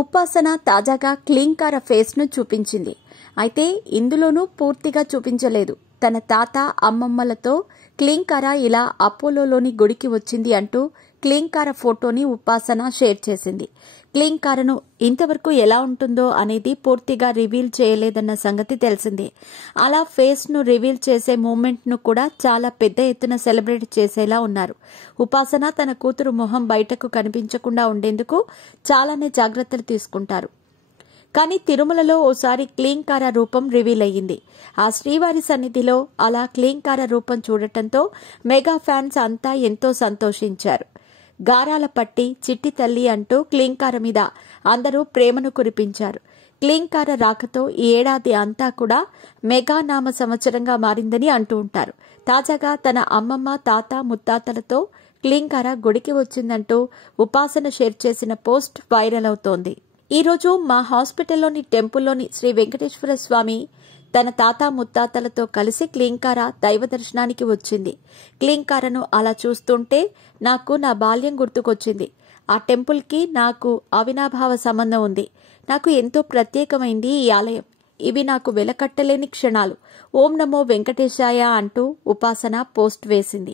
ఉపాసన తాజాగా క్లీంకార ఫేస్ ను చూపించింది. అయితే ఇందులోనూ పూర్తిగా చూపించలేదు. తన తాత అమ్మమ్మలతో క్లీంకార ఇలా అపోలోలోని గుడికి వచ్చింది అంటూ క్లీంకార ఫోటోని ఉపాసన షేర్ చేసింది. క్లీంకారను ఇంతవరకు ఎలా ఉంటుందో అనేది పూర్తిగా రివీల్ చేయలేదన్న సంగతి తెలిసిందే. అలా ఫేస్ ను రివీల్ చేసే మూమెంట్ ను కూడా చాలా పెద్ద ఎత్తున సెలబ్రేట్ చేసేలా ఉన్నారు. ఉపాసన తన కూతురు మొహం బయటకు కనిపించకుండా ఉండేందుకు చాలానే జాగ్రత్తలు తీసుకుంటారు. కానీ తిరుమలలో ఓసారి క్లీంకార రూపం రివీల్ అయ్యింది. ఆ శ్రీవారి సన్నిధిలో అలా క్లీంకార రూపం చూడటంతో మెగా ఫ్యాన్స్ అంతా ఎంతో సంతోషించారు. గారాల పట్టి చిట్టి తల్లి అంటూ క్లీంకార మీద అందరూ ప్రేమను కురిపించారు. క్లీంకార రాకతో ఈ ఏడాది అంతా కూడా మెగా నామ సంవత్సరంగా మారిందని అంటూ ఉంటారు. తాజాగా తన అమ్మమ్మ తాత ముత్తాతలతో క్లీంకార గుడికి వచ్చిందంటూ ఉపాసన షేర్ చేసిన పోస్ట్ వైరల్ అవుతోంది. ఈ రోజు మా హాస్పిటల్లోని టెంపుల్లోని శ్రీ వెంకటేశ్వర స్వామి తన తాత ముత్తాతలతో కలిసి క్లీంకార దైవ దర్శనానికి వచ్చింది. క్లీంకారను అలా చూస్తుంటే నాకు నా బాల్యం గుర్తుకొచ్చింది. ఆ టెంపుల్కి నాకు అవినాభావ సంబంధం ఉంది. నాకు ఎంతో ప్రత్యేకమైంది ఈ ఆలయం. ఇవి నాకు వెలకట్టలేని క్షణాలు. ఓం నమో వెంకటేశాయ అంటూ ఉపాసన పోస్ట్ వేసింది.